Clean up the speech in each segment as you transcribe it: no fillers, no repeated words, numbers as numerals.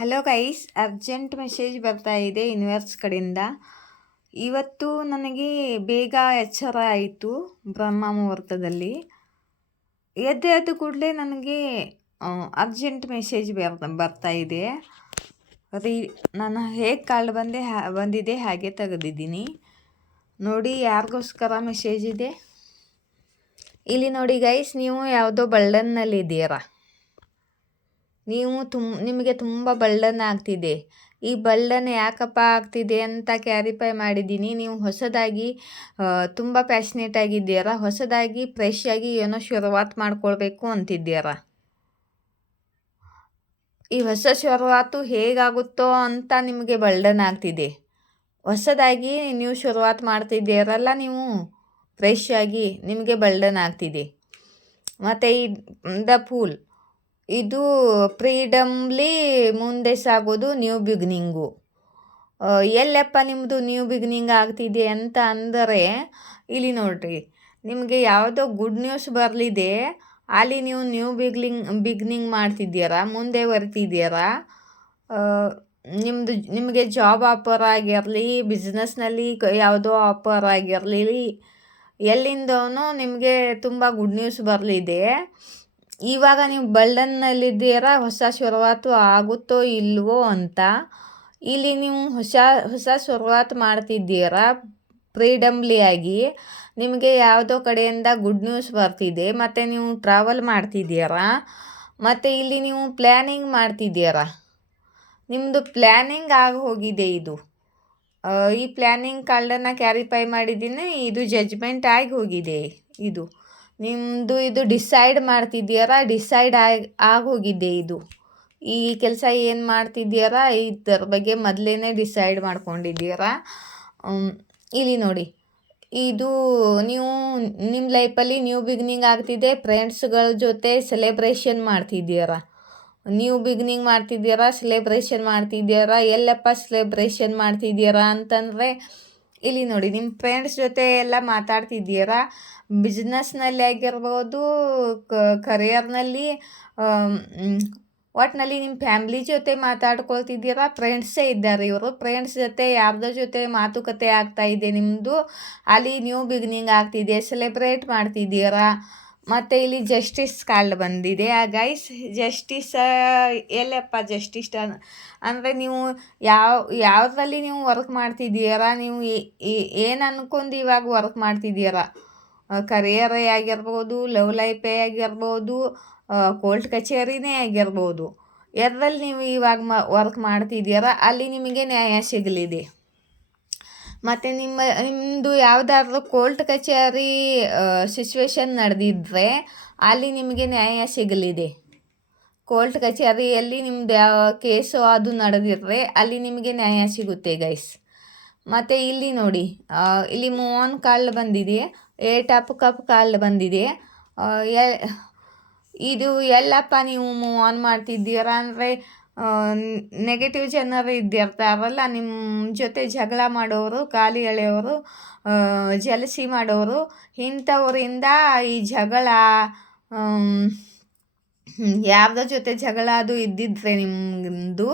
Hello guys, urgent message ಬರ್ತಾ ಇದೆ universe ಕಡೆಯಿಂದ. ಇವತ್ತು ನನಗೆ ಬೇಗ ಎಚ್ಚರ ಆಯಿತು ಬ್ರಹ್ಮ ಮುಹೂರ್ತದಲ್ಲಿ. ಎದ್ದು ಕೂಡಲೇ ನನಗೆ ಅರ್ಜೆಂಟ್ ಮೆಸೇಜ್ ಬರ್ತಾ ಇದೆ. ನಾನು ಹೇಗೆ ಕಾಲ್ ಬಂದಿದೆ ಹಾಗೆ ತೆಗೆದಿದ್ದೀನಿ. ನೋಡಿ ಯಾರಿಗೋಸ್ಕರ ಮೆಸೇಜ್ ಇದೆ. ಇಲ್ಲಿ ನೋಡಿ ಗೈಸ್, ನೀವು ಯಾವುದೋ ಬಳ್ಳನ್ನಲ್ಲಿದ್ದೀರಾ. ನಿಮಗೆ ತುಂಬ ಬಳ್ಳನ್ ಆಗ್ತಿದೆ. ಈ ಬಳ್ಳನ್ ಯಾಕಪ್ಪ ಆಗ್ತಿದೆ ಅಂತ ಕ್ಯಾರಿಫೈ ಮಾಡಿದ್ದೀನಿ. ನೀವು ಹೊಸದಾಗಿ ತುಂಬ ಪ್ಯಾಷನೇಟ್ ಆಗಿದ್ದೀರಾ. ಹೊಸದಾಗಿ ಫ್ರೆಶ್ ಆಗಿ ಏನೋ ಶುರುವಾತ್ ಮಾಡ್ಕೊಳ್ಬೇಕು ಅಂತಿದ್ದೀರಾ. ಈ ಹೊಸ ಶುರುವಾತು ಹೇಗಾಗುತ್ತೋ ಅಂತ ನಿಮಗೆ ಬಳ್ಳನ್ ಆಗ್ತಿದೆ. ಹೊಸದಾಗಿ ನೀವು ಶುರುವಾತ್ ಮಾಡ್ತಿದ್ದೀರಲ್ಲ, ನೀವು ಫ್ರೆಶ್ ಆಗಿ ನಿಮಗೆ ಬಳ್ಳನ್ ಆಗ್ತಿದೆ. ಮತ್ತು ಈ ದ ಫೂಲ್, ಇದು ಫ್ರೀಡಮ್ಲಿ ಮುಂದೆ ಸಾಗೋದು ನ್ಯೂ ಬಿಗಿನಿಂಗು. ಎಲ್ಲಪ್ಪ ನಿಮ್ಮದು ನ್ಯೂ ಬಿಗಿನಿಂಗ್ ಆಗ್ತಿದೆ ಅಂತ ಅಂದರೆ, ಇಲ್ಲಿ ನೋಡ್ರಿ, ನಿಮಗೆ ಯಾವುದೋ ಗುಡ್ ನ್ಯೂಸ್ ಬರಲಿದೆ. ಅಲ್ಲಿ ನೀವು ನ್ಯೂ ಬಿಗಿನಿಂಗ್ ಮಾಡ್ತಿದ್ದೀರಾ, ಮುಂದೆ ಬರ್ತಿದ್ದೀರಾ. ನಿಮಗೆ ಜಾಬ್ ಆಫರ್ ಆಗಿರಲಿ, ಬಿಸ್ನೆಸ್ನಲ್ಲಿ ಯಾವುದೋ ಆಫರ್ ಆಗಿರಲಿ, ಎಲ್ಲಿಂದನೂ ನಿಮಗೆ ತುಂಬ ಗುಡ್ ನ್ಯೂಸ್ ಬರಲಿದೆ. ಇವಾಗ ನೀವು ಬಳ್ಳನ್ನಲ್ಲಿದ್ದೀರಾ, ಹೊಸ ಶುರುವಾತು ಆಗುತ್ತೋ ಇಲ್ವೋ ಅಂತ. ಇಲ್ಲಿ ನೀವು ಹೊಸ ಶುರುವಾತು ಮಾಡ್ತಿದ್ದೀರಾ ಫ್ರೀಡಮ್ಲಿ ಆಗಿ. ನಿಮಗೆ ಯಾವುದೋ ಕಡೆಯಿಂದ ಗುಡ್ ನ್ಯೂಸ್ ಬರ್ತಿದೆ. ಮತ್ತು ನೀವು ಟ್ರಾವೆಲ್ ಮಾಡ್ತಿದ್ದೀರಾ. ಮತ್ತು ಇಲ್ಲಿ ನೀವು ಪ್ಲ್ಯಾನಿಂಗ್ ಮಾಡ್ತಿದ್ದೀರಾ. ನಿಮ್ಮದು ಪ್ಲ್ಯಾನಿಂಗ್ ಆಗಿ ಹೋಗಿದೆ. ಈ ಪ್ಲ್ಯಾನಿಂಗ್ ಕಾರ್ಡನ್ನು ಕ್ಯಾರಿಫೈ ಮಾಡಿದ್ದೀನಿ. ಇದು ಜಜ್ಮೆಂಟ್ ಆಗಿ ಹೋಗಿದೆ. ಇದು ಡಿಸೈಡ್ ಮಾಡ್ತಿದ್ದೀರಾ, ಡಿಸೈಡ್ ಆಗೋಗಿದೆ. ಈ ಕೆಲಸ ಏನು ಮಾಡ್ತಿದ್ದೀರಾ, ಇದರ ಬಗ್ಗೆ ಮೊದಲೇ ಡಿಸೈಡ್ ಮಾಡ್ಕೊಂಡಿದ್ದೀರಾ. ಇಲ್ಲಿ ನೋಡಿ, ಇದು ನೀವು ನಿಮ್ಮ ಲೈಫಲ್ಲಿ ನ್ಯೂ ಬಿಗಿನಿಂಗ್ ಆಗ್ತಿದೆ. ಫ್ರೆಂಡ್ಸ್ಗಳ ಜೊತೆ ಸೆಲೆಬ್ರೇಷನ್ ಮಾಡ್ತಿದ್ದೀರಾ. ನ್ಯೂ ಬಿಗಿನಿಂಗ್ ಮಾಡ್ತಿದ್ದೀರಾ, ಸೆಲೆಬ್ರೇಷನ್ ಮಾಡ್ತಿದ್ದೀರಾ. ಎಲ್ಲಪ್ಪ ಸೆಲೆಬ್ರೇಷನ್ ಮಾಡ್ತಿದ್ದೀರಾ ಅಂತಂದರೆ, ಇಲ್ಲಿ ನೋಡಿ, ನಿಮ್ಮ ಫ್ರೆಂಡ್ಸ್ ಜೊತೆ ಎಲ್ಲ ಮಾತಾಡ್ತಿದ್ದೀರಾ. ಬಿಸ್ನೆಸ್ನಲ್ಲಿ ಆಗಿರ್ಬೋದು, ಕರಿಯರ್ನಲ್ಲಿ, ಒಟ್ಟಿನಲ್ಲಿ ನಿಮ್ಮ ಫ್ಯಾಮ್ಲಿ ಜೊತೆ ಮಾತಾಡ್ಕೊಳ್ತಿದ್ದೀರಾ. ಫ್ರೆಂಡ್ಸೇ ಇದ್ದಾರೆ ಇವರು. ಫ್ರೆಂಡ್ಸ್ ಜೊತೆ ಯಾರ್ದೋ ಜೊತೆ ಮಾತುಕತೆ ಆಗ್ತಾಯಿದೆ ನಿಮ್ಮದು. ಅಲ್ಲಿ ನ್ಯೂ ಬಿಗಿನಿಂಗ್ ಆಗ್ತಿದೆ, ಸೆಲೆಬ್ರೇಟ್ ಮಾಡ್ತಿದ್ದೀರಾ. ಮತ್ತು ಇಲ್ಲಿ ಜಸ್ಟಿಸ್ ಕಾರ್ಡ್ ಬಂದಿದೆ. ಗೈಸ್, ಜಸ್ಟಿಸ್ ಎಲ್ಲಪ್ಪ ಜಸ್ಟಿಸ್ ಅಂದರೆ, ನೀವು ಯಾವುದರಲ್ಲಿ ನೀವು ವರ್ಕ್ ಮಾಡ್ತಿದ್ದೀರಾ, ನೀವು ಏನು ಅಂದ್ಕೊಂಡು ಇವಾಗ ವರ್ಕ್ ಮಾಡ್ತಿದ್ದೀರಾ. ಕರಿಯರೇ ಆಗಿರ್ಬೋದು, ಲವ್ ಲೈಫೇ ಆಗಿರ್ಬೋದು, ಕೋರ್ಟ್ ಕಚೇರಿನೇ ಆಗಿರ್ಬೋದು. ಎದರಲ್ಲಿ ನೀವು ಇವಾಗ ವರ್ಕ್ ಮಾಡ್ತಿದ್ದೀರಾ, ಅಲ್ಲಿ ನಿಮಗೆ ನ್ಯಾಯ ಸಿಗಲಿದೆ. ಮತ್ತು ನಿಮ್ಮದು ಯಾವುದಾದ್ರೂ ಕೋರ್ಟ್ ಕಚೇರಿ ಸಿಚುವೇಶನ್ ನಡೆದಿದ್ದರೆ ಅಲ್ಲಿ ನಿಮಗೆ ನ್ಯಾಯ ಸಿಗಲಿದೆ. ಕೋರ್ಟ್ ಕಚೇರಿಯಲ್ಲಿ ನಿಮ್ಮದು ಯಾವ ಕೇಸು ಅದು ನಡೆದಿದ್ರೆ ಅಲ್ಲಿ ನಿಮಗೆ ನ್ಯಾಯ ಸಿಗುತ್ತೆ ಗೈಸ್. ಮತ್ತು ಇಲ್ಲಿ ನೋಡಿ, ಇಲ್ಲಿ ಮೂವ್ ಆನ್ ಕಾರ್ಡ್ ಬಂದಿದೆ, 8 ಆಫ್ ಕಪ್ ಕಾರ್ಡ್ ಬಂದಿದೆ. ಇದು ಎಲ್ಲಪ್ಪ ನೀವು ಮೂವ್ ಆನ್ ಮಾಡ್ತಿದ್ದೀರಾ ಅಂದರೆ, ನೆಗೆಟಿವ್ ಜನರು ಇದ್ದಿರ್ತಾರಲ್ಲ, ನಿಮ್ಮ ಜೊತೆ ಜಗಳ ಮಾಡೋರು, ಖಾಲಿ ಎಳೆಯೋರು, ಜಲಸಿ ಮಾಡೋರು, ಇಂಥವರಿಂದ ಈ ಜಗಳ, ಯಾರ್ದೋ ಜೊತೆ ಜಗಳ ಅದು ಇದ್ದಿದ್ರೆ ನಿಮ್ಮದು,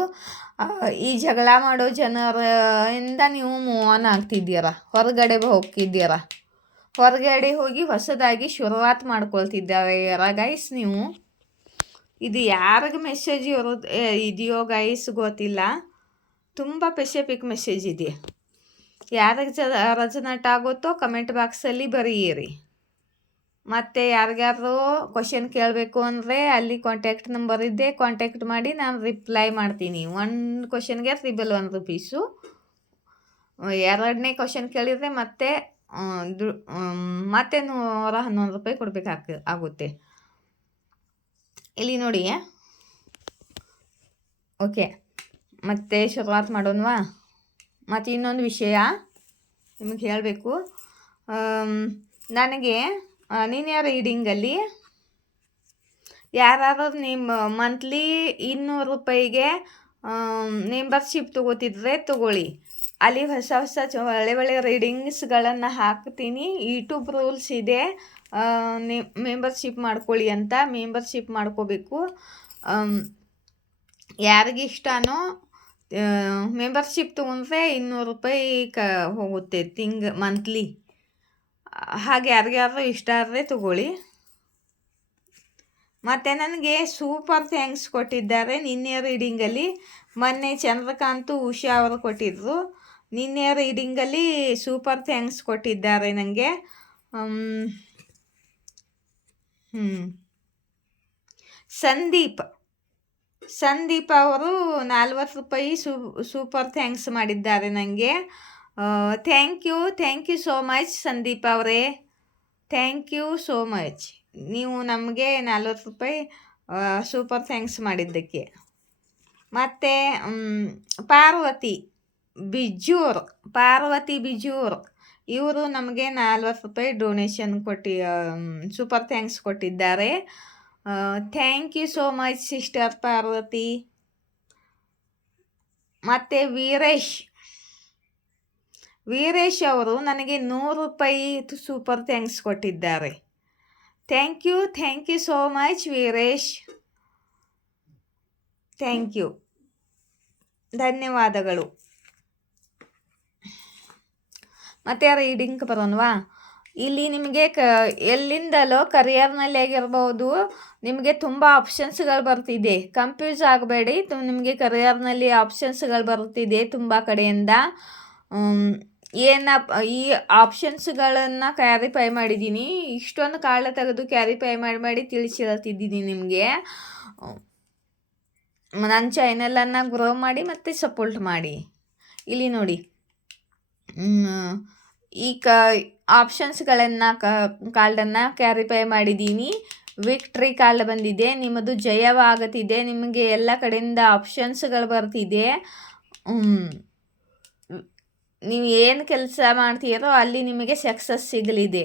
ಈ ಜಗಳ ಮಾಡೋ ಜನರಿಂದ ನೀವು ಮೂವ್ ಆನ್ ಆಗ್ತಿದ್ದೀರಾ. ಹೊರಗಡೆ ಹೋಗ್ತಿದ್ದೀರಾ. ಹೊರಗಡೆ ಹೋಗಿ ಹೊಸದಾಗಿ ಶುರುವಾತ್ ಮಾಡ್ಕೊಳ್ತಿದ್ದಾರೆ ಗೈಸ್ ನೀವು. ಇದು ಯಾರಿಗೆ ಮೆಸೇಜ್ ಇದೆಯೋ ಗೈಸ್ ಗೊತ್ತಿಲ್ಲ. ತುಂಬ ಸ್ಪೆಸಿಫಿಕ್ ಮೆಸೇಜ್ ಇದೆ. ಯಾರಿಗೆ ರೆಸೊನೇಟ್ ಆಗುತ್ತೋ ಕಮೆಂಟ್ ಬಾಕ್ಸಲ್ಲಿ ಬರೆಯಿರಿ. ಮತ್ತು ಯಾರಿಗಾದ್ರೂ ಕ್ವಶನ್ ಕೇಳಬೇಕು ಅಂದರೆ ಅಲ್ಲಿ ಕಾಂಟ್ಯಾಕ್ಟ್ ನಂಬರ್ ಇದೆ, ಕಾಂಟ್ಯಾಕ್ಟ್ ಮಾಡಿ ನಾನು ರಿಪ್ಲೈ ಮಾಡ್ತೀನಿ. 1 ಕ್ವಶನ್ಗೆ $1 ರೂಪೀಸು. 2ನೇ ಕ್ವಶನ್ ಕೇಳಿದರೆ ಮತ್ತೆ $111 ಕೊಡಬೇಕಾಗುತ್ತೆ. ಇಲ್ಲಿ ನೋಡಿ. ಓಕೆ, ಮತ್ತೆ ಶುರುವಾತ್ ಮಾಡೋಣವಾ. ಮತ್ತು ಇನ್ನೊಂದು ವಿಷಯ ನಿಮಗೆ ಹೇಳಬೇಕು. ನನಗೆ ನೀನು ರೀಡಿಂಗಲ್ಲಿ ಯಾರಾದರೂ ನಿಮ್ಮ ಮಂತ್ಲಿ $200 ಮೆಂಬರ್ಶಿಪ್ ತೊಗೋತಿದ್ರೆ ತೊಗೊಳ್ಳಿ. ಅಲ್ಲಿ ಹೊಸ ಒಳ್ಳೆ ರೀಡಿಂಗ್ಸ್ಗಳನ್ನು ಹಾಕ್ತೀನಿ. ಯೂಟ್ಯೂಬ್ ರೂಲ್ಸ್ ಇದೆ, ಮೆಂಬರ್ಶಿಪ್ ಮಾಡ್ಕೊಳ್ಳಿ ಅಂತ. ಮೆಂಬರ್ಶಿಪ್ ಮಾಡ್ಕೋಬೇಕು. ಯಾರಿಗಿಷ್ಟನೋ ಮೆಂಬರ್ಶಿಪ್ ತೊಗೊಂಡ್ರೆ 200 ರೂಪಾಯಿ ಹೋಗುತ್ತೆ ಮಂತ್ಲಿ. ಹಾಗೆ ಯಾರಿಗಾದ್ರೂ ಇಷ್ಟ ಆದರೆ ತಗೊಳ್ಳಿ. ಮತ್ತು ನನಗೆ ಸೂಪರ್ ಥ್ಯಾಂಕ್ಸ್ ಕೊಟ್ಟಿದ್ದಾರೆ ನಿನ್ನೆ ರೀಡಿಂಗಲ್ಲಿ. ಮೊನ್ನೆ ಚಂದ್ರಕಾಂತು ಉಷಾ ಅವರು ಕೊಟ್ಟಿದ್ದರು. ನಿನ್ನೆ ರೀಡಿಂಗಲ್ಲಿ ಸೂಪರ್ ಥ್ಯಾಂಕ್ಸ್ ಕೊಟ್ಟಿದ್ದಾರೆ ನನಗೆ. ಸಂದೀಪ್ ಅವರು 40 ರೂಪಾಯಿ ಸೂಪರ್ ಥ್ಯಾಂಕ್ಸ್ ಮಾಡಿದ್ದಾರೆ ನನಗೆ. Thank you so much Sandeep ಅವರೇ, ಥ್ಯಾಂಕ್ ಯು ಸೋ ಮಚ್. ನೀವು ನಮಗೆ 40 ರೂಪಾಯಿ ಸೂಪರ್ ಥ್ಯಾಂಕ್ಸ್ ಮಾಡಿದ್ದಕ್ಕೆ. ಮತ್ತು ಪಾರ್ವತಿ ಬಿಜೂರ್ ಇವರು ನಮಗೆ 40 ರೂಪಾಯಿ ಡೊನೇಷನ್ ಸೂಪರ್ ಥ್ಯಾಂಕ್ಸ್ ಕೊಟ್ಟಿದ್ದಾರೆ. Thank you so much sister Parvati. ಮತ್ತು ವೀರೇಶ್ ಅವರು ನನಗೆ 100 ರೂಪಾಯಿ ಸೂಪರ್ ಥ್ಯಾಂಕ್ಸ್ ಕೊಟ್ಟಿದ್ದಾರೆ. Thank you so much Veeresh, thank you, ಧನ್ಯವಾದಗಳು. ಮತ್ತು ರೀಡಿಂಗ್ ಬರೋಣವಾ? ಇಲ್ಲಿ ನಿಮಗೆ ಎಲ್ಲಿಂದಲೋ ಕರಿಯರ್ನಲ್ಲಿ ಆಗಿರ್ಬೋದು ನಿಮಗೆ ತುಂಬ ಆಪ್ಷನ್ಸ್ಗಳು ಬರ್ತಿದೆ. ಕನ್ಫ್ಯೂಸ್ ಆಗಬೇಡಿ, ನಿಮಗೆ ಕರಿಯರ್ನಲ್ಲಿ ಆಪ್ಷನ್ಸ್ಗಳು ಬರ್ತಿದೆ ತುಂಬ ಕಡೆಯಿಂದ. ಈ ಆಪ್ಷನ್ಸ್ಗಳನ್ನು ಕ್ಯಾರಿಫೈ ಮಾಡಿದ್ದೀನಿ. ಇಷ್ಟೊಂದು ಕಾಳ ತೆಗೆದು ಕ್ಯಾರಿಫೈ ಮಾಡಿ ತಿಳಿಸಿರ್ತಿದ್ದೀನಿ ನಿಮಗೆ. ನನ್ನ ಚಾನಲನ್ನು ಗ್ರೋ ಮಾಡಿ ಮತ್ತು ಸಪೋರ್ಟ್ ಮಾಡಿ. ಇಲ್ಲಿ ನೋಡಿ, ಈ ಆಪ್ಷನ್ಸ್ಗಳನ್ನು ಕಾರ್ಡನ್ನು ಕ್ಯಾರಿಫೈ ಮಾಡಿದ್ದೀನಿ. ವಿಕ್ಟ್ರಿ ಕಾರ್ಡ್ ಬಂದಿದೆ, ನಿಮ್ಮದು ಜಯವಾಗುತ್ತಿದೆ. ನಿಮಗೆ ಎಲ್ಲ ಕಡೆಯಿಂದ ಆಪ್ಷನ್ಸ್ಗಳು ಬರ್ತಿದೆ. ನೀವು ಏನು ಕೆಲಸ ಮಾಡ್ತೀರೋ ಅಲ್ಲಿ ನಿಮಗೆ ಸಕ್ಸಸ್ ಸಿಗಲಿದೆ.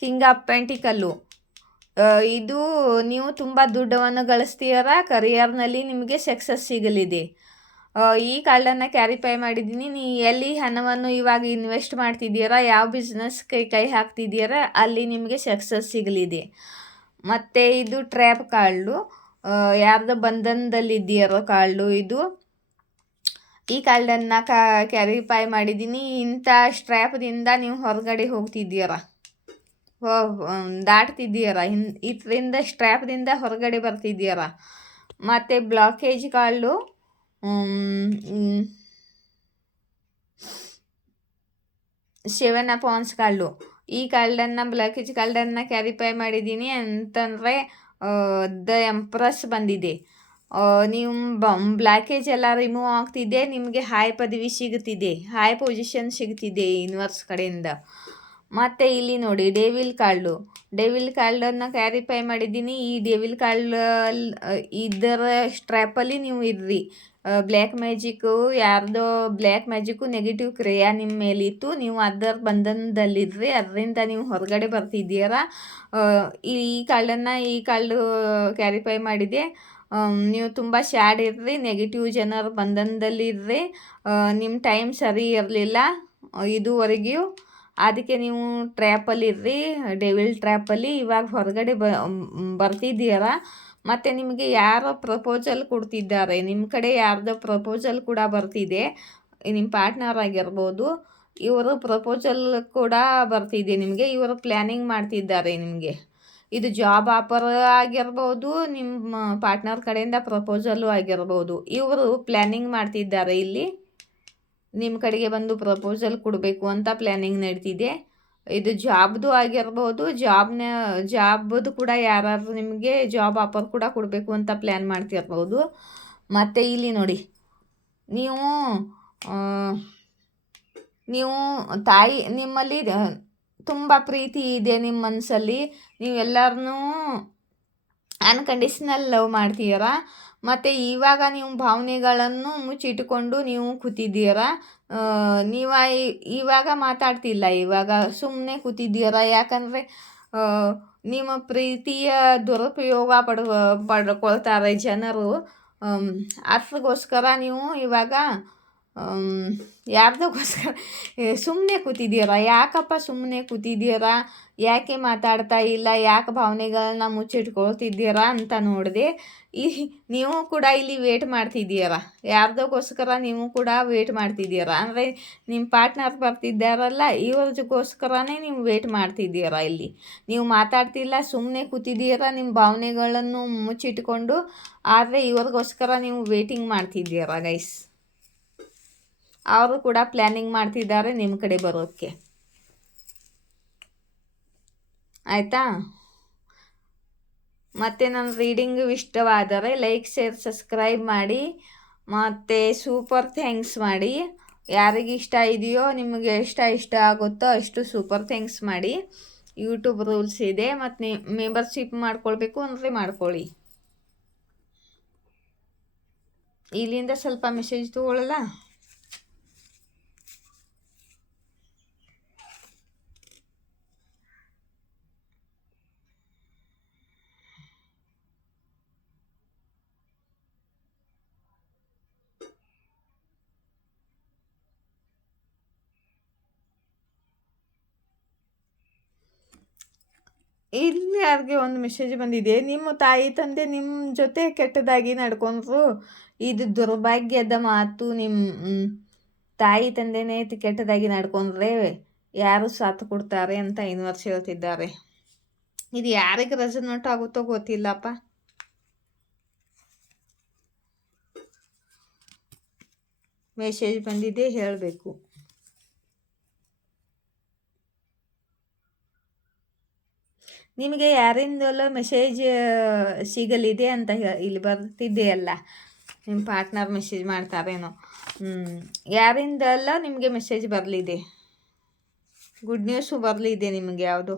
ಕಿಂಗ್ ಆಫ್ ಪೆಂಟಿಕಲ್ಲು, ಇದು ನೀವು ತುಂಬ ದುಡ್ಡನ್ನು ಗಳಿಸ್ತೀರ, ಕರಿಯರ್ನಲ್ಲಿ ನಿಮಗೆ ಸಕ್ಸಸ್ ಸಿಗಲಿದೆ. ಈ ಕಾರ್ಡನ್ನು ಕ್ಯಾರಿಫೈ ಮಾಡಿದ್ದೀನಿ. ನೀವು ಎಲ್ಲಿ ಹಣವನ್ನು ಇವಾಗ ಇನ್ವೆಸ್ಟ್ ಮಾಡ್ತಿದ್ದೀರಾ, ಯಾವ ಬಿಸ್ನೆಸ್ಗೆ ಕೈ ಹಾಕ್ತಿದ್ದೀರಾ ಅಲ್ಲಿ ನಿಮಗೆ ಸಕ್ಸಸ್ ಸಿಗಲಿದೆ. ಮತ್ತು ಇದು ಟ್ರ್ಯಾಪ್ ಕಾರ್ಡು, ಯಾರ್ದು ಬಂಧನದಲ್ಲಿದ್ದೀರೋ ಕಾರ್ಡು ಇದು. ಈ ಕಾರ್ಡನ್ನು ಕ್ಯಾರಿಫೈ ಮಾಡಿದ್ದೀನಿ. ಇಂಥ ಸ್ಟ್ರ್ಯಾಪ್ದಿಂದ ನೀವು ಹೊರಗಡೆ ಹೋಗ್ತಿದ್ದೀರಾ, ದಾಟ್ತಿದ್ದೀರಾ, ಇದರಿಂದ ಸ್ಟ್ರ್ಯಾಪ್ದಿಂದ ಹೊರಗಡೆ ಬರ್ತಿದ್ದೀರಾ. ಮತ್ತು blockage card, seven of ವಾನ್ಸ್ card. ಈ ಕಾರ್ಡನ್ನು ಬ್ಲಾಕೇಜ್ ಕಾರ್ಡನ್ನು ಕ್ಯಾರಿಫೈ ಮಾಡಿದ್ದೀನಿ. ಅಂತಂದರೆ ದ ಎಂಪ್ರೆಸ್ ಬಂದಿದೆ. ನೀವು ಬ್ಲಾಕೇಜ್ ಎಲ್ಲ ರಿಮೂವ್ ಆಗ್ತಿದೆ, ನಿಮಗೆ ಹೈ ಪದವಿ ಸಿಗುತ್ತಿದೆ, ಹೈ ಪೊಸಿಷನ್ ಸಿಗ್ತಿದೆ ಯೂನಿವರ್ಸ್ ಕಡೆಯಿಂದ. ಮತ್ತು ಇಲ್ಲಿ ನೋಡಿ ಡೆವಿಲ್ ಕಾರ್ಡನ್ನು ಕ್ಯಾರಿಫೈ ಮಾಡಿದ್ದೀನಿ. ಈ ಡೆವಿಲ್ ಕಾರ್ಡ್ ಇದರ ಸ್ಟ್ರ್ಯಾಪಲ್ಲಿ ನೀವು ಇರ್ರಿ. ಬ್ಲ್ಯಾಕ್ ಮ್ಯಾಜಿಕ್ಕು, ಯಾರ್ದೋ ಬ್ಲ್ಯಾಕ್ ಮ್ಯಾಜಿಕ್ಕು ನೆಗೆಟಿವ್ ಕ್ರಿಯೆ ನಿಮ್ಮ ಮೇಲಿತ್ತು, ನೀವು ಅದರ ಬಂಧನದಲ್ಲಿದ್ರಿ, ಅದರಿಂದ ನೀವು ಹೊರಗಡೆ ಬರ್ತಿದ್ದೀರಾ. ಈ ಕಾರ್ಡು ಕ್ಯಾರಿಫೈ ಮಾಡಿದೆ. ನೀವು ತುಂಬ ಸ್ಯಾಡ್ ಇರ್ರಿ, ನೆಗೆಟಿವ್ ಜನರ ಬಂಧನದಲ್ಲಿರ್ರಿ, ನಿಮ್ಮ ಟೈಮ್ ಸರಿ ಇರಲಿಲ್ಲ ಇದುವರೆಗೂ, ಅದಕ್ಕೆ ನೀವು ಟ್ರ್ಯಾಪಲ್ಲಿರ್ರಿ, ಡೆವಿಲ್ ಟ್ರ್ಯಾಪಲ್ಲಿ. ಇವಾಗ ಹೊರಗಡೆ ಬರ್ತಿದ್ದೀರಾ. ಮತ್ತು ನಿಮಗೆ ಯಾರೋ ಪ್ರಪೋಸಲ್ ಕೊಡ್ತಿದ್ದಾರೆ, ನಿಮ್ಮ ಕಡೆ ಯಾರ್ದೋ ಪ್ರಪೋಸಲ್ ಕೂಡ ಬರ್ತಿದೆ. ನಿಮ್ಮ ಪಾರ್ಟ್ನರ್ ಆಗಿರ್ಬೋದು, ಇವರು ಪ್ರಪೋಸಲ್ ಕೂಡ ಬರ್ತಿದೆ ನಿಮಗೆ. ಇವರು ಪ್ಲ್ಯಾನಿಂಗ್ ಮಾಡ್ತಿದ್ದಾರೆ ನಿಮಗೆ. ಇದು ಜಾಬ್ ಆಫರ್ ಆಗಿರ್ಬೋದು, ನಿಮ್ಮ ಪಾರ್ಟ್ನರ್ ಕಡೆಯಿಂದ ಪ್ರಪೋಸಲ್ಲು ಆಗಿರ್ಬೋದು. ಇವರು ಪ್ಲ್ಯಾನಿಂಗ್ ಮಾಡ್ತಿದ್ದಾರೆ, ಇಲ್ಲಿ ನಿಮ್ಮ ಕಡೆಗೆ ಬಂದು ಪ್ರಪೋಸಲ್ ಕೊಡಬೇಕು ಅಂತ ಪ್ಲ್ಯಾನಿಂಗ್ ನಡೀತಿದೆ. ಇದು ಜಾಬ್ದು ಆಗಿರ್ಬೋದು, ಜಾಬ್ದು ಕೂಡ ಯಾರಾದರೂ ನಿಮಗೆ ಜಾಬ್ ಆಫರ್ ಕೂಡ ಕೊಡಬೇಕು ಅಂತ ಪ್ಲ್ಯಾನ್ ಮಾಡ್ತಿರ್ಬೋದು. ಮತ್ತು ಇಲ್ಲಿ ನೋಡಿ, ನೀವು ತಾಯಿ, ನಿಮ್ಮಲ್ಲಿ ತುಂಬ ಪ್ರೀತಿ ಇದೆ ನಿಮ್ಮ ಮನಸ್ಸಲ್ಲಿ, ನೀವು ಎಲ್ಲರನ್ನೂ ಅನ್ಕಂಡೀಷ್ನಲ್ ಲವ್ ಮಾಡ್ತೀರಾ. ಮತ್ತು ಇವಾಗ ನೀವು ಭಾವನೆಗಳನ್ನು ಮುಚ್ಚಿಟ್ಟುಕೊಂಡು ನೀವು ಕೂತಿದ್ದೀರಾ. ನೀವು ಇವಾಗ ಮಾತಾಡ್ತಿಲ್ಲ, ಇವಾಗ ಸುಮ್ಮನೆ ಕೂತಿದ್ದೀರಾ. ಯಾಕಂದರೆ ನಿಮ್ಮ ಪ್ರೀತಿಯ ದುರುಪಯೋಗ ಪಡ್ಕೊಳ್ತಾರೆ ಜನರು. ಅದಕ್ಕೋಸ್ಕರ ನೀವು ಇವಾಗ ಯಾರ್ದಕ್ಕೋಸ್ಕರ ಸುಮ್ಮನೆ ಕೂತಿದ್ದೀರಾ? ಯಾಕಪ್ಪ ಸುಮ್ಮನೆ ಕೂತಿದ್ದೀರಾ? ಯಾಕೆ ಮಾತಾಡ್ತಾ ಇಲ್ಲ? ಯಾಕೆ ಭಾವನೆಗಳನ್ನ ಮುಚ್ಚಿಟ್ಕೊಳ್ತಿದ್ದೀರಾ ಅಂತ ನೋಡಿದೆ. ನೀವು ಕೂಡ ಇಲ್ಲಿ ವೇಟ್ ಮಾಡ್ತಿದ್ದೀರಾ, ಯಾರ್ದಕ್ಕೋಸ್ಕರ ನೀವು ಕೂಡ ವೇಟ್ ಮಾಡ್ತಿದ್ದೀರಾ. ಅಂದರೆ ನಿಮ್ಮ ಪಾರ್ಟ್ನರ್ ಬರ್ತಿದ್ದಾರಲ್ಲ, ಇವ್ರಿಗೋಸ್ಕರನೇ ನೀವು ವೇಟ್ ಮಾಡ್ತಿದ್ದೀರಾ. ಇಲ್ಲಿ ನೀವು ಮಾತಾಡ್ತಿಲ್ಲ, ಸುಮ್ಮನೆ ಕೂತಿದ್ದೀರಾ ನಿಮ್ಮ ಭಾವನೆಗಳನ್ನು ಮುಚ್ಚಿಟ್ಕೊಂಡು. ಆದರೆ ಇವ್ರಿಗೋಸ್ಕರ ನೀವು ವೇಟಿಂಗ್ ಮಾಡ್ತಿದ್ದೀರಾ ಗೈಸ್. ಅವರು ಕೂಡ ಪ್ಲ್ಯಾನಿಂಗ್ ಮಾಡ್ತಿದ್ದಾರೆ ನಿಮ್ಮ ಕಡೆ ಬರೋಕ್ಕೆ. ಆಯಿತಾ? ಮತ್ತು ನನ್ನ ರೀಡಿಂಗ್ ಇಷ್ಟವಾದರೆ ಲೈಕ್, ಶೇರ್, ಸಬ್ಸ್ಕ್ರೈಬ್ ಮಾಡಿ. ಮತ್ತು ಸೂಪರ್ ಥ್ಯಾಂಕ್ಸ್ ಮಾಡಿ. ಯಾರಿಗೆ ಇಷ್ಟ ಇದೆಯೋ, ನಿಮಗೆ ಇಷ್ಟ ಆಗುತ್ತೋ ಅಷ್ಟು ಸೂಪರ್ ಥ್ಯಾಂಕ್ಸ್ ಮಾಡಿ. ಯೂಟ್ಯೂಬ್ ರೂಲ್ಸ್ ಇದೆ. ಮತ್ತು ಮೆಂಬರ್ಶಿಪ್ ಮಾಡ್ಕೊಳ್ಬೇಕು ಅಂದರೆ ಮಾಡ್ಕೊಳ್ಳಿ. ಇಲ್ಲಿಂದ ಸ್ವಲ್ಪ ಮೆಸೇಜ್ ತಗೊಳ್ಳಲ್ಲ. ಇಲ್ಲಿ ಯಾರಿಗೆ ಒಂದು ಮೆಸೇಜ್ ಬಂದಿದೆ. ನಿಮ್ಮ ತಾಯಿ ತಂದೆ ನಿಮ್ಮ ಜೊತೆ ಕೆಟ್ಟದಾಗಿ ನಡ್ಕೊಂಡ್ರು, ಇದು ದುರ್ಭಾಗ್ಯದ ಮಾತು. ನಿಮ್ಮ ತಾಯಿ ತಂದೆನೇ ಕೆಟ್ಟದಾಗಿ ನಡ್ಕೊಂಡ್ರೆ ಯಾರು ಸಾಥ್ ಕೊಡ್ತಾರೆ ಅಂತ ಯೂನಿವರ್ಸ್ ಹೇಳ್ತಿದ್ದಾರೆ. ಇದು ಯಾರಿಗೆ ರೆಸನೇಟ್ ಆಗುತ್ತೋ ಗೊತ್ತಿಲ್ಲಪ್ಪ. ಮೆಸೇಜ್ ಬಂದಿದೆ, ಹೇಳಬೇಕು. ನಿಮಗೆ ಯಾರಿಂದಲೋ ಮೆಸೇಜ್ ಸಿಗಲಿದೆ ಅಂತ ಇಲ್ಲಿ ಬರ್ತಿದೆಯಲ್ಲ, ನಿಮ್ಮ ಪಾರ್ಟ್ನರ್ ಮೆಸೇಜ್ ಮಾಡ್ತಾರೇನೋ. ಯಾರಿಂದಲ್ಲ ನಿಮಗೆ ಮೆಸೇಜ್ ಬರಲಿದೆ, ಗುಡ್ ನ್ಯೂಸು ಬರಲಿದೆ ನಿಮಗೆ. ಯಾವುದು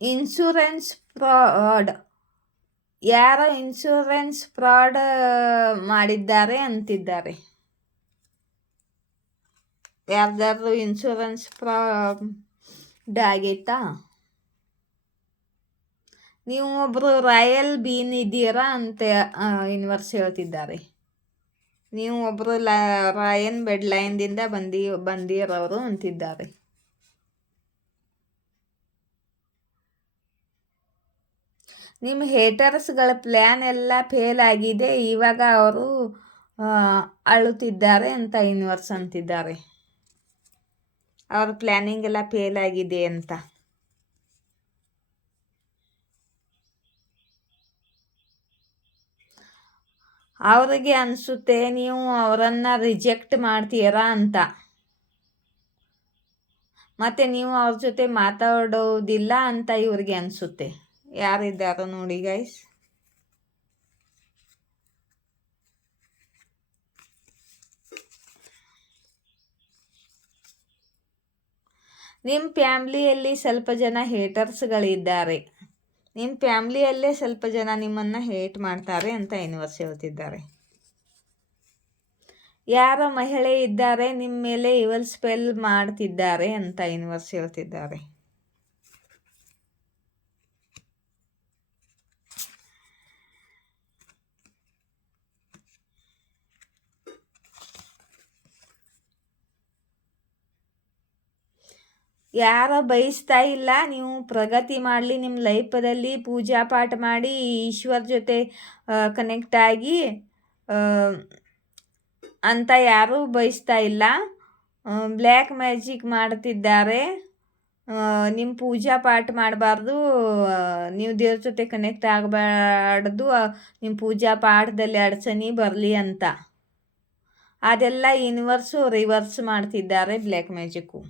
ಇನ್ಶೂರೆನ್ಸ್ ಫ್ರಾಡ್, ಯಾರೋ ಇನ್ಶೂರೆನ್ಸ್ ಫ್ರಾಡ್ ಮಾಡಿದ್ದಾರೆ ಅಂತಿದ್ದಾರೆ. ಯಾರ್ದಾದ್ರು ಇನ್ಶೂರೆನ್ಸ್ ಫ್ರಾಡ್ ಆಗೈತಾ? ನೀವು ಒಬ್ಬರು ರಾಯಲ್ ಬೀನ್ ಇದ್ದೀರಾ ಅಂತ ಯೂನಿವರ್ಸ್ ಹೇಳ್ತಿದ್ದಾರೆ. ನೀವು ಒಬ್ಬರು ರಾಯನ್ ಬೆಡ್ ಲೈನ್ದಿಂದ ಬಂದಿರೋರು ಅಂತಿದ್ದಾರೆ. ನಿಮ್ಮ ಹೇಟರ್ಸ್ಗಳ ಪ್ಲ್ಯಾನ್ ಎಲ್ಲ ಫೇಲ್ ಆಗಿದೆ, ಇವಾಗ ಅವರು ಅಳುತ್ತಿದ್ದಾರೆ ಅಂತ ಯೂನಿವರ್ಸ್ ಅಂತಿದ್ದಾರೆ. ಅವ್ರ ಪ್ಲ್ಯಾನಿಂಗ್ ಎಲ್ಲ ಫೇಲ್ ಆಗಿದೆ ಅಂತ. ಅವ್ರಿಗೆ ಅನಿಸುತ್ತೆ ನೀವು ಅವರನ್ನು ರಿಜೆಕ್ಟ್ ಮಾಡ್ತೀರಾ ಅಂತ. ಮತ್ತು ನೀವು ಅವ್ರ ಜೊತೆ ಮಾತಾಡೋದಿಲ್ಲ ಅಂತ ಇವ್ರಿಗೆ ಅನಿಸುತ್ತೆ. ಯಾರಿದ್ದಾರೋ ನೋಡಿ ಗೈಸ್. ನಿಮ್ಮ ಫ್ಯಾಮ್ಲಿಯಲ್ಲಿ ಸ್ವಲ್ಪ ಜನ ಹೇಟರ್ಸ್ಗಳಿದ್ದಾರೆ. ನಿಮ್ಮ ಫ್ಯಾಮ್ಲಿಯಲ್ಲೇ ಸ್ವಲ್ಪ ಜನ ನಿಮ್ಮನ್ನು ಹೇಟ್ ಮಾಡ್ತಾರೆ ಅಂತ ಯೂನಿವರ್ಸ್ ಹೇಳ್ತಿದ್ದಾರೆ. ಯಾರೋ ಮಹಿಳೆ ಇದ್ದಾರೆ ನಿಮ್ಮ ಮೇಲೆ ಇವಲ್ ಸ್ಪೆಲ್ ಮಾಡ್ತಿದ್ದಾರೆ ಅಂತ ಯೂನಿವರ್ಸ್ ಹೇಳ್ತಿದ್ದಾರೆ. ಯಾರೋ ಬಯಸ್ತಾ ಇಲ್ಲ ನೀವು ಪ್ರಗತಿ ಮಾಡಲಿ ನಿಮ್ಮ ಲೈಫದಲ್ಲಿ, ಪೂಜಾ ಪಾಠ ಮಾಡಿ ಈಶ್ವರ ಜೊತೆ ಕನೆಕ್ಟ್ ಆಗಿ ಅಂತ ಯಾರೂ ಬಯಸ್ತಾ ಇಲ್ಲ. ಬ್ಲ್ಯಾಕ್ ಮ್ಯಾಜಿಕ್ ಮಾಡ್ತಿದ್ದಾರೆ. ನಿಮ್ಮ ಪೂಜಾ ಪಾಠ ಮಾಡಬಾರ್ದು, ನೀವು ದೇವ್ರ ಜೊತೆ ಕನೆಕ್ಟ್ ಆಗಬಾರ್ದು, ನಿಮ್ಮ ಪೂಜಾ ಪಾಠದಲ್ಲಿ ಅಡಚಣೆ ಬರಲಿ ಅಂತ. ಅದೆಲ್ಲ ಯೂನಿವರ್ಸು ರಿವರ್ಸ್ ಮಾಡ್ತಿದ್ದಾರೆ ಬ್ಲ್ಯಾಕ್ ಮ್ಯಾಜಿಕ್ಕು.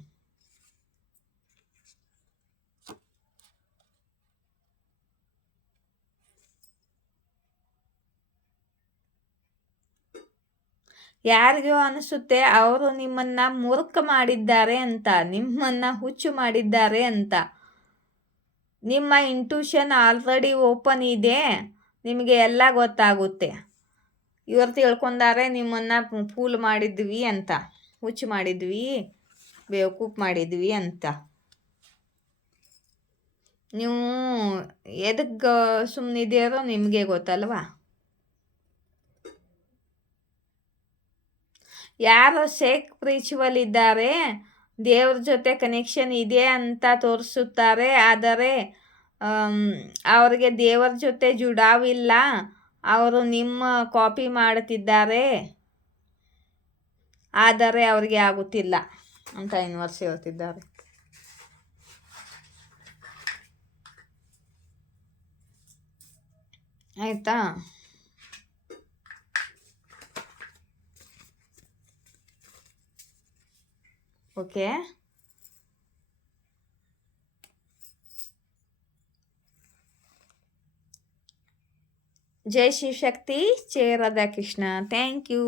ಯಾರಿಗೋ ಅನಿಸುತ್ತೆ ಅವರು ನಿಮ್ಮನ್ನು ಮೂರ್ಖ ಮಾಡಿದ್ದಾರೆ ಅಂತ, ನಿಮ್ಮನ್ನು ಹುಚ್ಚು ಮಾಡಿದ್ದಾರೆ ಅಂತ. ನಿಮ್ಮ ಇಂಟ್ಯೂಷನ್ ಆಲ್ರೆಡಿ ಓಪನ್ ಇದೆ, ನಿಮಗೆ ಎಲ್ಲ ಗೊತ್ತಾಗುತ್ತೆ. ಇವರು ತಿಳ್ಕೊಂಡಾರೆ ನಿಮ್ಮನ್ನು ಫೂಲ್ ಮಾಡಿದ್ವಿ ಅಂತ, ಹುಚ್ಚು ಮಾಡಿದ್ವಿ, ಬೇವಕೂಫ್ ಮಾಡಿದ್ವಿ ಅಂತ. ನೀವು ಎದಕ್ಕೆ ಸುಮ್ಮನಿದ್ದೀರೋ ನಿಮಗೆ ಗೊತ್ತಲ್ವಾ. ಯಾರು ಶೇಕ್ ಪ್ರೀಚುವಲ್ ಇದ್ದಾರೆ, ದೇವ್ರ ಜೊತೆ ಕನೆಕ್ಷನ್ ಇದೆ ಅಂತ ತೋರಿಸುತ್ತಾರೆ, ಆದರೆ ಅವರಿಗೆ ದೇವರ ಜೊತೆ ಜುಡಾವಿಲ್ಲ, ಅವರು ನಿಮ್ಮ ಕಾಪಿ ಮಾಡುತ್ತಿದ್ದಾರೆ, ಆದರೆ ಅವರಿಗೆ ಆಗುತ್ತಿಲ್ಲ ಅಂತ ಯೂನಿವರ್ಸ್ ಹೇಳ್ತಿದ್ದಾರೆ. ಆಯಿತಾ. ಓಕೆ. ಜೈ ಶಿವಶಕ್ತಿ, ಜೈ ರಾಧಾಕೃಷ್ಣ. Thank you.